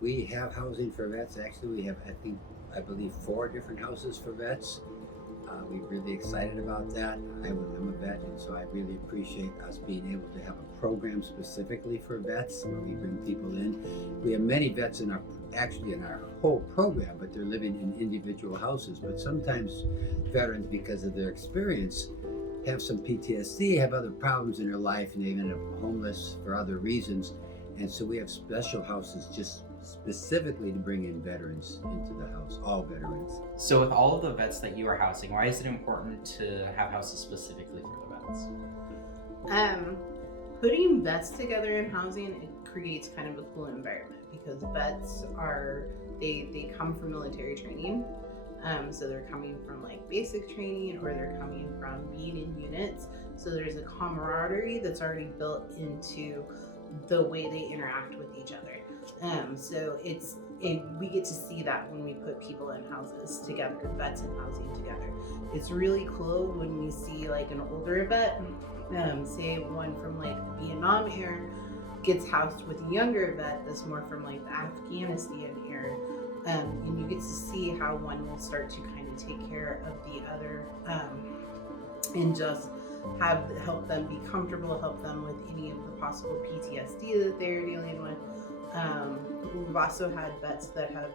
We have housing for vets. Actually, we have, I believe, 4 different houses for vets. We're really excited about that. I'm a vet, and so I really appreciate us being able to have a program specifically for vets where we bring people in. We have many vets in our whole program, but they're living in individual houses. But sometimes veterans, because of their experience, have some PTSD, have other problems in their life, and they end up homeless for other reasons. And so we have special houses just specifically to bring in veterans into the house, all veterans. So with all of the vets that you are housing, why is it important to have houses specifically for the vets? Putting vets together in housing, it creates kind of a cool environment because vets are they come from military training. So they're coming from like basic training or they're coming from being in units. So there's a camaraderie that's already built into the way they interact with each other. So we get to see that when we put people in houses together, vets in housing together. It's really cool when we see like an older vet, say one from like the Vietnam era, gets housed with a younger vet that's more from like the Afghanistan era. And you get to see how one will start to kind of take care of the other, and just help them be comfortable, help them with any of the possible PTSD that they're dealing with. We've also had vets that have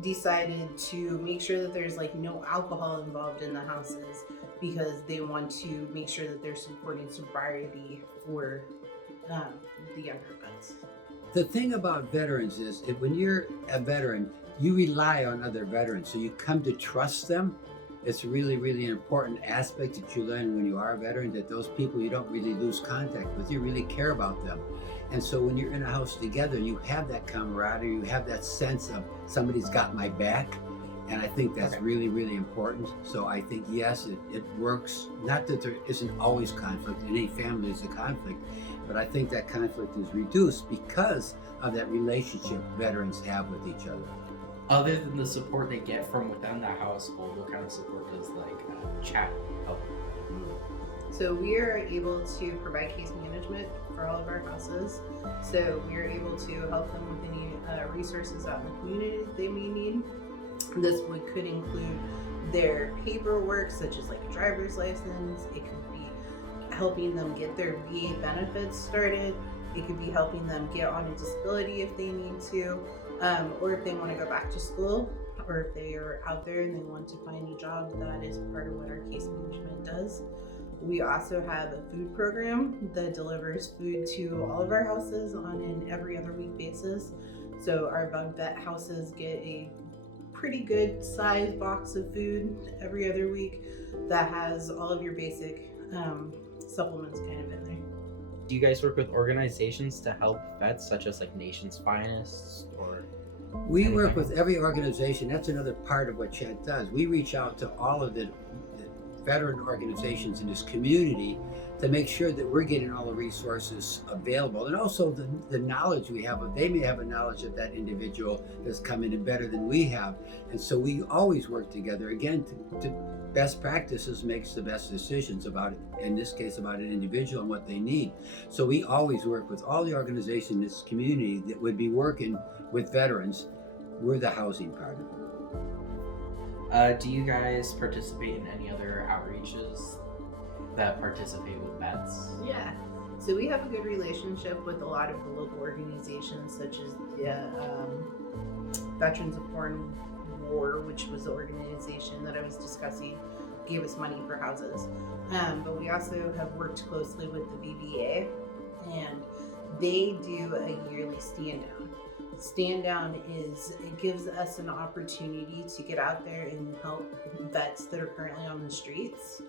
decided to make sure that there's like no alcohol involved in the houses because they want to make sure that they're supporting sobriety for the younger vets. The thing about veterans is that when you're a veteran, you rely on other veterans, so you come to trust them. It's really, really an important aspect that you learn when you are a veteran, that those people you don't really lose contact with, you really care about them. And so when you're in a house together, you have that camaraderie, you have that sense of somebody's got my back. And I think that's really, really important. So I think, yes, it works. Not that there isn't always conflict. In any family is a conflict. But I think that conflict is reduced because of that relationship veterans have with each other. Other than the support they get from within the household, what kind of support does chat help? So we are able to provide case management for all of our houses. So we are able to help them with any resources out in the community that they may need. This could include their paperwork, such as like a driver's license. It could be helping them get their VA benefits started. It could be helping them get on a disability if they need to, or if they want to go back to school, or if they are out there and they want to find a job. That is part of what our case management does. We also have a food program that delivers food to all of our houses on an every other week basis. So our bug vet houses get a pretty good size box of food every other week that has all of your basic supplements kind of in there. Do you guys work with organizations to help vets, such as like Nation's Finest or? We work with every organization. That's another part of what Chad does. We reach out to all of the veteran organizations in this community to make sure that we're getting all the resources available, and also the knowledge we have. They may have a knowledge of that individual that's coming in better than we have, and so we always work together. Again, to best practices makes the best decisions about it, in this case about an individual and what they need. So we always work with all the organizations in this community that would be working with veterans. We're the housing part of it. Do you guys participate in any other outreaches that participate with vets? Yeah. So we have a good relationship with a lot of the local organizations, such as the Veterans of Foreign War, which was the organization that I was discussing, gave us money for houses. But we also have worked closely with the VBA, and they do a yearly stand down. Stand down it gives us an opportunity to get out there and help vets that are currently on the streets.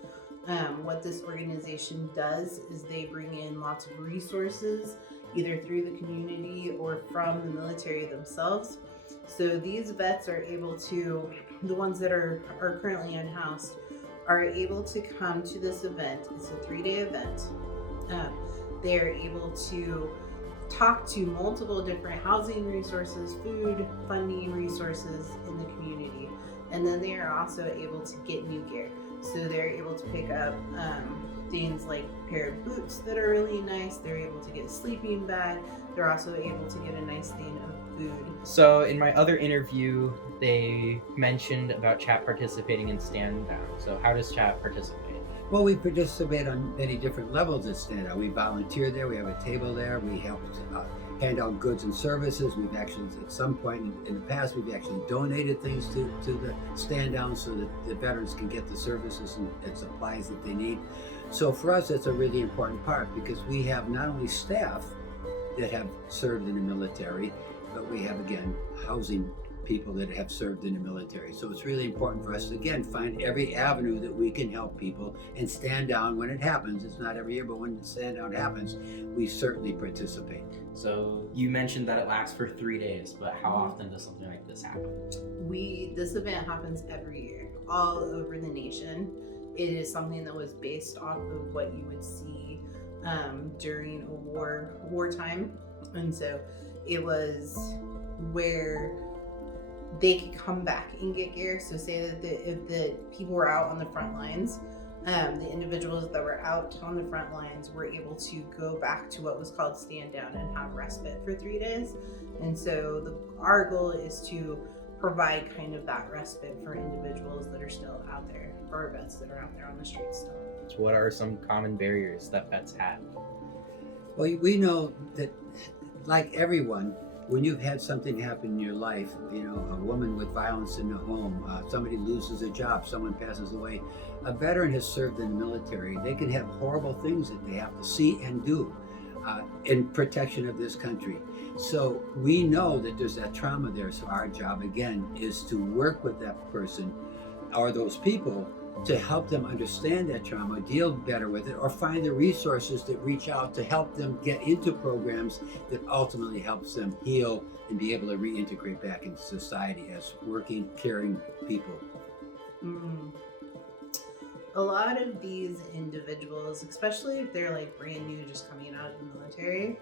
What this organization does is they bring in lots of resources, either through the community or from the military themselves. So these vets are able to, the ones that are currently unhoused, are able to come to this event. It's a 3-day event. They're able to talk to multiple different housing resources, food, funding resources in the community. And then they are also able to get new gear. So they're able to pick up things like a pair of boots that are really nice. They're able to get a sleeping bag. They're also able to get a nice thing of food. So in my other interview, they mentioned about chat participating in stand down. So how does chat participate? Well, we participate on many different levels at Stand Out. We volunteer there. We have a table there. We help hand out goods and services. We've actually, at some point in the past, we've actually donated things to the stand down so that the veterans can get the services and supplies that they need. So for us, it's a really important part because we have not only staff that have served in the military, but we have, again, housing people that have served in the military. So it's really important for us to, again, find every avenue that we can help people and stand down when it happens. It's not every year, but when the stand down happens, we certainly participate. So you mentioned that it lasts for 3 days, but how often does something like this happen? This event happens every year, all over the nation. It is something that was based off of what you would see during a wartime, and so it was where they could come back and get gear. So say that if the people were out on the front lines, the individuals that were out on the front lines were able to go back to what was called stand down and have respite for 3 days. And so our goal is to provide kind of that respite for individuals that are still out there, or vets that are out there on the streets still. So what are some common barriers that vets have? Well, we know that, like everyone, when you've had something happen in your life, a woman with violence in the home, somebody loses a job, someone passes away, a veteran has served in the military. They can have horrible things that they have to see and do in protection of this country. So we know that there's that trauma there. So our job, again, is to work with that person or those people to help them understand that trauma, deal better with it, or find the resources that reach out to help them get into programs that ultimately helps them heal and be able to reintegrate back into society as working, caring people. A lot of these individuals, especially if they're like brand new, just coming out of the military,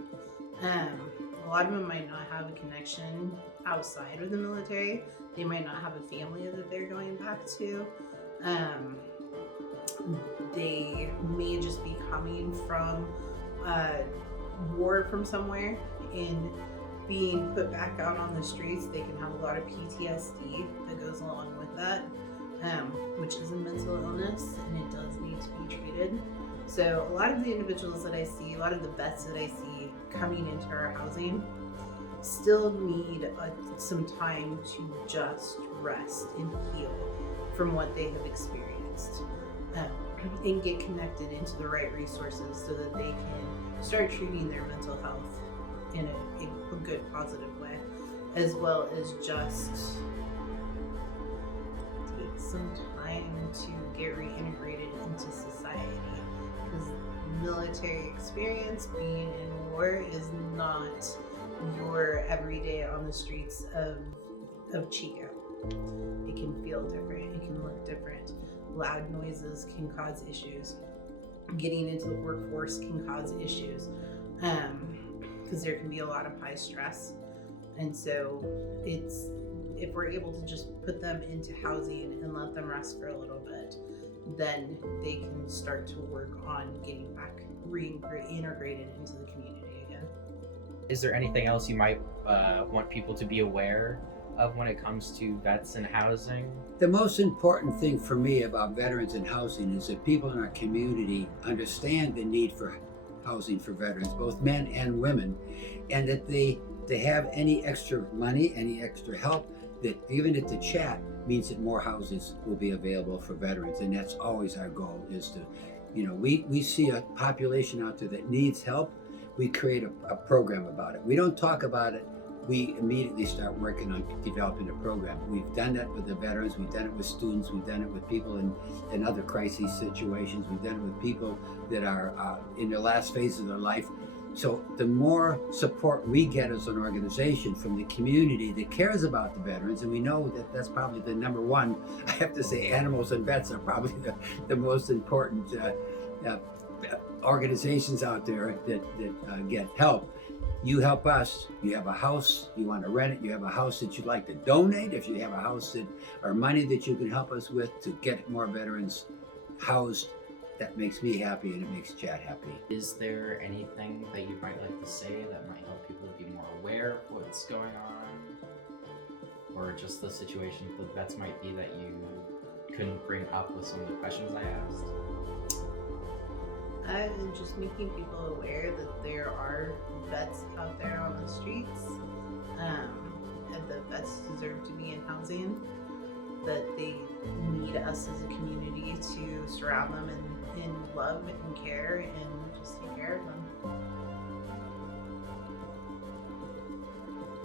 a lot of them might not have a connection outside of the military. They might not have a family that they're going back to. They may just be coming from war from somewhere and being put back out on the streets. They can have a lot of PTSD that goes along with that, which is a mental illness, and it does need to be treated. So a lot of the individuals that I see, a lot of the vets that I see coming into our housing still need some time to just rest and heal from what they have experienced, and get connected into the right resources so that they can start treating their mental health in a good, positive way, as well as just take some time to get reintegrated into society, because military experience, being in war, is not your everyday on the streets of Chico. It can feel different, it can look different. Loud noises can cause issues. Getting into the workforce can cause issues, because there can be a lot of high stress. And so if we're able to just put them into housing and let them rest for a little bit, then they can start to work on getting back reintegrated into the community again. Is there anything else you might want people to be aware of when it comes to vets and housing? The most important thing for me about veterans and housing is that people in our community understand the need for housing for veterans, both men and women, and that they have any extra money, any extra help, that even at the chat means that more houses will be available for veterans. And that's always our goal, is to, we see a population out there that needs help. We create a program about it. We don't talk about it. We immediately start working on developing a program. We've done that with the veterans, we've done it with students, we've done it with people in other crisis situations, we've done it with people that are in their last phase of their life. So the more support we get as an organization from the community that cares about the veterans, and we know that that's probably the number one, I have to say animals and vets are probably the most important organizations out there that get help. You help us. You have a house, you want to rent it, you have a house that you'd like to donate, if you have a house or money that you can help us with to get more veterans housed, that makes me happy and it makes Chad happy. Is there anything that you might like to say that might help people be more aware of what's going on? or just the situations with vets might be that you couldn't bring up with some of the questions I asked? Just making people aware that there are vets out there on the streets, and that vets deserve to be in housing, that they need us as a community to surround them in love and care and just take care of them.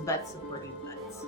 Vets supporting vets.